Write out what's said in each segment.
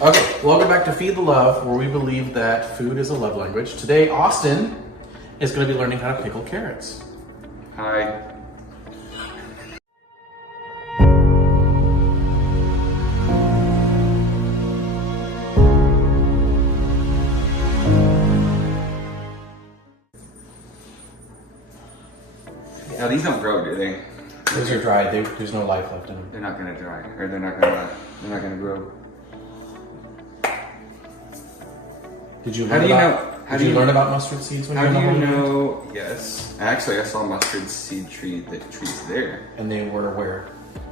Okay, welcome back to Feed the Love, where we believe that food is a love language. Today, Austin is going to be learning how to pickle carrots. Hi. Now these don't grow, do they? Those are dried. There's no life left in them. They're not gonna dry, or they're not gonna grow. Did you How learn do you about? know? How Did do you you learn about mustard seeds when you How were do in the you Holy Land? know? Yes. Actually, I saw a mustard seed tree. The tree's there. And they were where?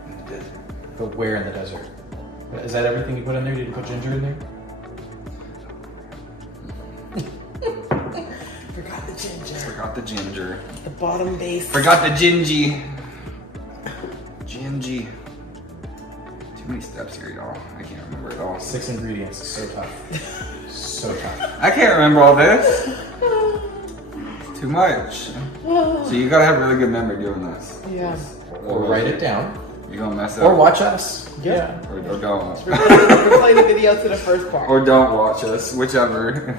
In the desert. But where in the desert? Is that everything you put in there? You didn't put ginger in there? Forgot the ginger. Forgot the ginger. The bottom base. Forgot the gingy. Gingy. Too many steps here, y'all. I can't remember it all. 6 ingredients. So tough. So tough. I can't remember all this. Too much. So you gotta have really good memory doing this. Yeah. Or write it down. You're gonna mess up. Or watch us. Yeah. Or don't. Replay the video to the first part. Or don't watch us, whichever.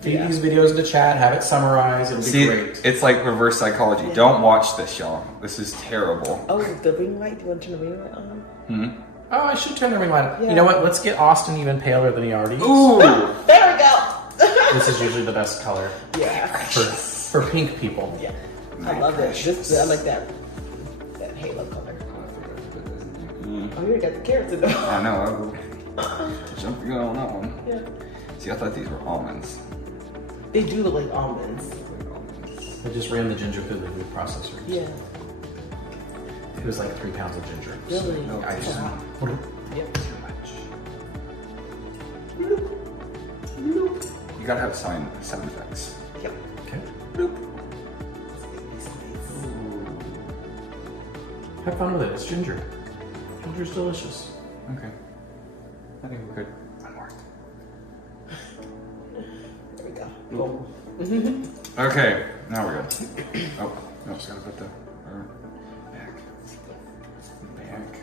Feed these videos to Chad, have it summarized, it'll be See, great. it's like reverse psychology. Yeah. Don't watch this, y'all. This is terrible. Oh, the ring light. Do you want to turn the ring light on? Oh, I should turn the ring light up. Yeah. You know what? Let's get Austin even paler than he already is. Ooh! There we go. This is usually the best color Yeah. for pink people. Yeah. I love it. I like that halo color. Oh, you got the carrots in there. I know. I'll jump the gun on that one. Yeah. See, I thought these were almonds. They do look like almonds. I just ran the ginger through the food processor. Yeah. It was like 3 pounds of ginger. Really? No, I just Wow. Yep. too much. You gotta have sound effects. Yep. Okay. Bloop. Have fun with it. It's ginger. Ginger's delicious. Okay. I think we're good. One more. There we go. Okay, now we're good. Oh, no, just gotta put the back. Back.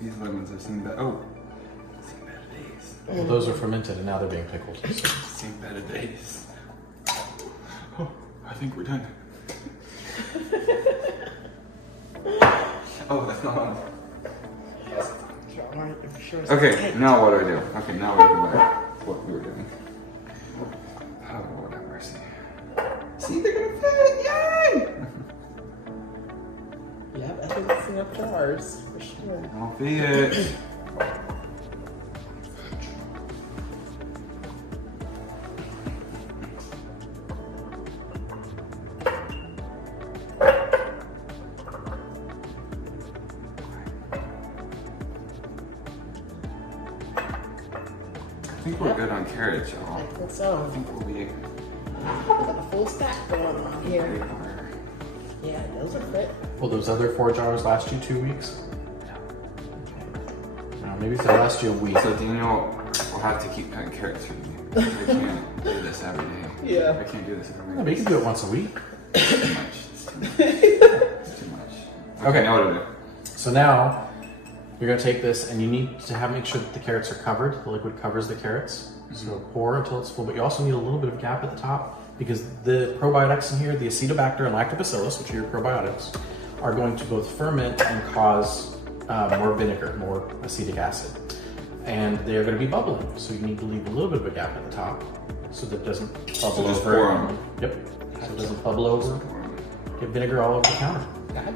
These lemons have seen better. Oh, seen better days. Well, those are fermented and now they're being pickled. So. Seen better days. Oh, I think we're done. Oh, that's not on. Okay, now what do I do? Okay, now we go back to what we were doing. Oh, Lord have mercy. See, they're gonna fit! Yay! Yep, I think it's enough jars for sure. I'll be it. I think we're good on carrots, y'all. I think so. I think we'll be. We got a full stack going on here. Yeah, those are fit. Will those other 4 jars last you 2 weeks? No, maybe they'll last you a week. So Daniel will have to keep cutting carrots for me. I can't do this every day. Yeah. I can't do this every Yeah, but day. you can do it once a week. It's too much. It's too much. It's too much. Okay. Now what do I do? So now you're going to take this and you need to make sure that the carrots are covered. The liquid covers the carrots. So pour until it's full, but you also need a little bit of gap at the top because the probiotics in here, the Acetobacter and Lactobacillus, which are your probiotics, are going to both ferment and cause more vinegar, more acetic acid. And they're going to be bubbling. So you need to leave a little bit of a gap at the top so that it doesn't bubble just over. pour 'em. Yep. So it doesn't bubble over. Get vinegar all over the counter. Gotcha.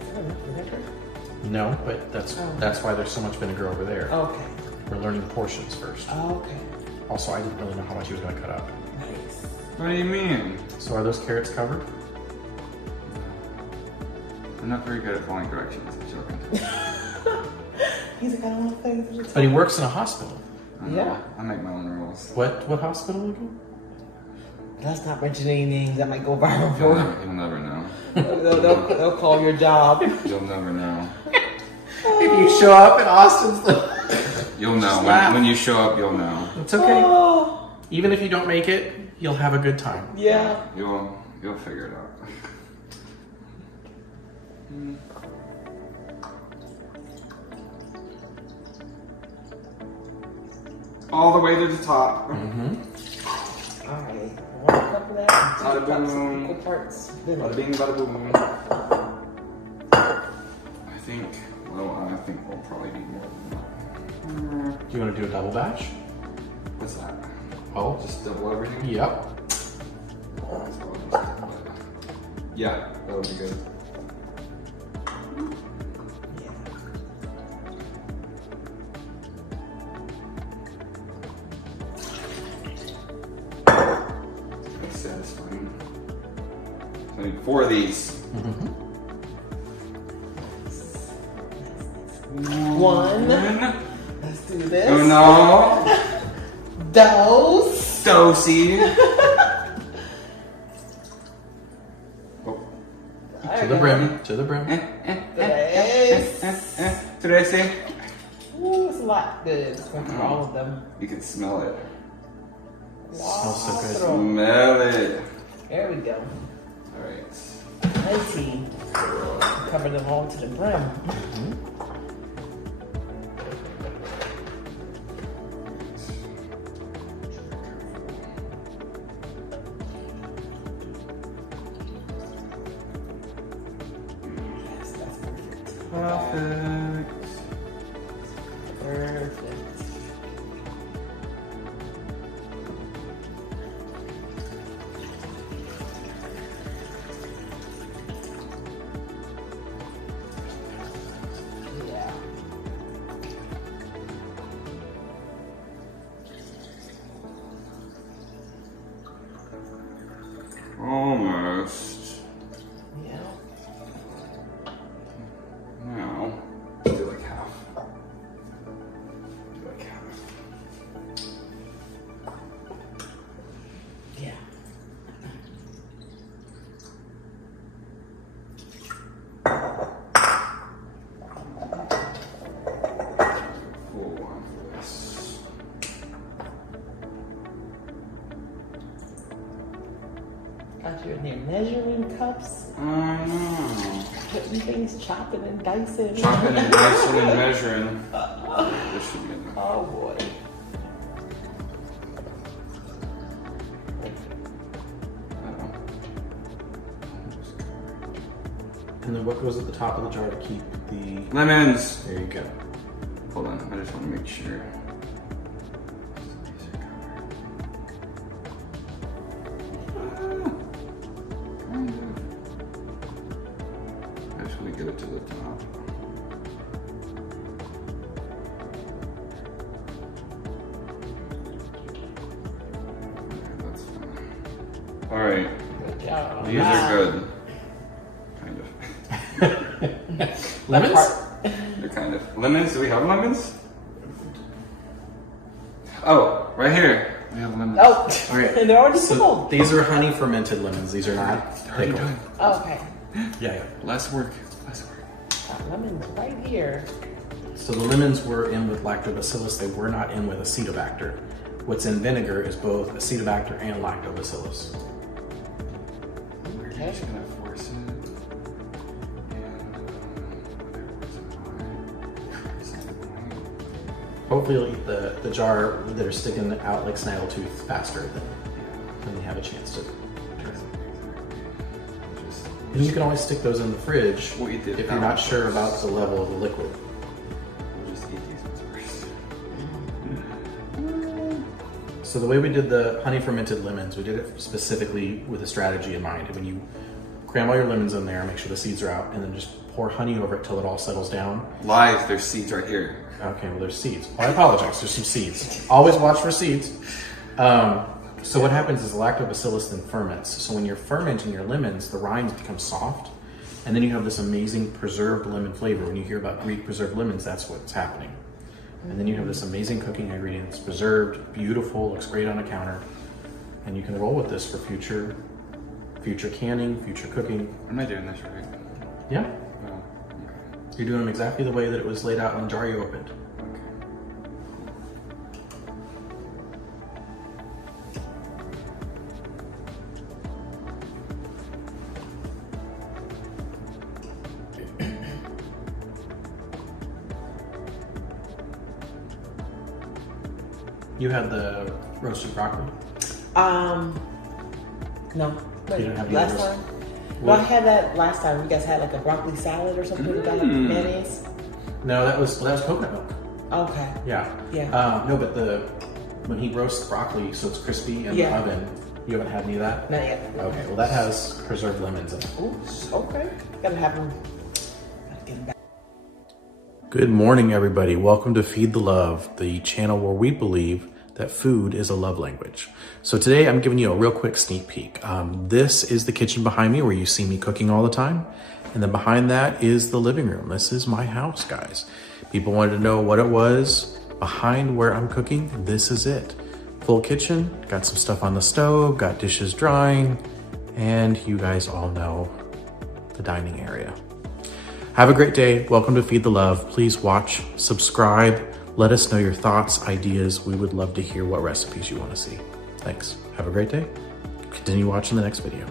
Is that enough vinegar? No, but that's why there's so much vinegar over there. Okay. We're learning portions first. Okay. Also, I didn't really know how much he was going to cut up. Nice. What do you mean? So are those carrots covered? I'm not very good at following directions. I'm joking. He's like, I don't want things. But he works in a hospital. I know. Yeah. I make my own rules. What hospital again? Let's not mention any names that might go viral. You'll never know. They'll call your job. You'll never know. If you show up in Austin's, You'll know. laugh. When you show up, you'll know. it's okay. Oh, Even if you don't make it, you'll have a good time. yeah. You'll figure it out. all the way to the top. Mm-hmm. All right. One cup of that. Bada 2 cups boom. of equal parts. Bada bing, bada boom. I think we'll probably need more than that. Do you want to do a double batch? What's that? Oh, Just double everything? yep. Yeah, that would be good. That's satisfying. So I need 4 of these. Mm-hmm. One. Let's do this. Oh no! Dose. Dosey! Oh. To the brim. To the brim. This. Did I say? Ooh, it's a lot. Good. Let's go through all of them. You can smell it. Smells so good. Throw 'em. Smell it. There we go. Alright. Nice tea. Cover them all to the brim. Yes, that's perfect. Perfect. Perfect. Yeah. Almost. Yeah. Now, do like half. Do like half. Yeah. Full one for this. Got you in there measuring cups, No. putting things, chopping and dicing. Chopping and dicing and measuring. This should be enough. Oh boy. And then what goes at the top of the jar to keep the... Lemons. There you go. Hold on, I just want to make sure. Kind of. I just want to get it to the top. Okay, that's fine. All right, Good job. these are good. Kind of. Lemons? They're kind of. Lemons? Do we have lemons? Oh, right here. We have lemons. Oh, Okay. and they're already So cold. these are honey fermented lemons. These are not Already pickled. done. Okay. Yeah. Less work. Less work. Got lemons right here. So the lemons were in with lactobacillus. They were not in with acetobacter. What's in vinegar is both acetobacter and lactobacillus. We're Okay. just gonna force it. Hopefully you'll eat the jar that are sticking out like snaggletooth faster than you have a chance to. And you can always stick those in the fridge We'll eat if that you're one not sure first. about the level of the liquid. We'll just eat these ones first. So the way we did the honey fermented lemons, we did it specifically with a strategy in mind. When you cram all your lemons in there, make sure the seeds are out, and then just pour honey over it till it all settles down. Lies, there's seeds right here. Okay, well there's seeds. Well, I apologize, there's some seeds. Always watch for seeds. So what happens is lactobacillus then ferments. So when you're fermenting your lemons, the rinds become soft, and then you have this amazing preserved lemon flavor. When you hear about Greek preserved lemons, that's what's happening. And then you have this amazing cooking ingredient. It's preserved, beautiful, looks great on a counter, and you can roll with this for future canning, future cooking. Am I doing this right? Yeah, Oh, okay. you're doing them exactly the way that it was laid out in the jar you opened. Okay. You had the roasted broccoli. No. You didn't have the last others? time? No, I had that last time. You guys had like a broccoli salad or something with that mayonnaise? No, that was coconut milk. Okay. Yeah. Yeah. No, but when he roasts broccoli so it's crispy in the oven, you haven't had any of that? Not yet. Okay, well that has preserved lemons in it. Ooh, okay. Gotta have them. Gotta get them back. Good morning, everybody. Welcome to Feed the Love, the channel where we believe that food is a love language. So today I'm giving you a real quick sneak peek. This is the kitchen behind me where you see me cooking all the time. And then behind that is the living room. This is my house, guys. People wanted to know what it was behind where I'm cooking. This is it. Full kitchen, got some stuff on the stove, got dishes drying, and you guys all know the dining area. Have a great day. Welcome to Feed the Love. Please watch, subscribe, let us know your thoughts, ideas. We would love to hear what recipes you want to see. Thanks. Have a great day. Continue watching the next video.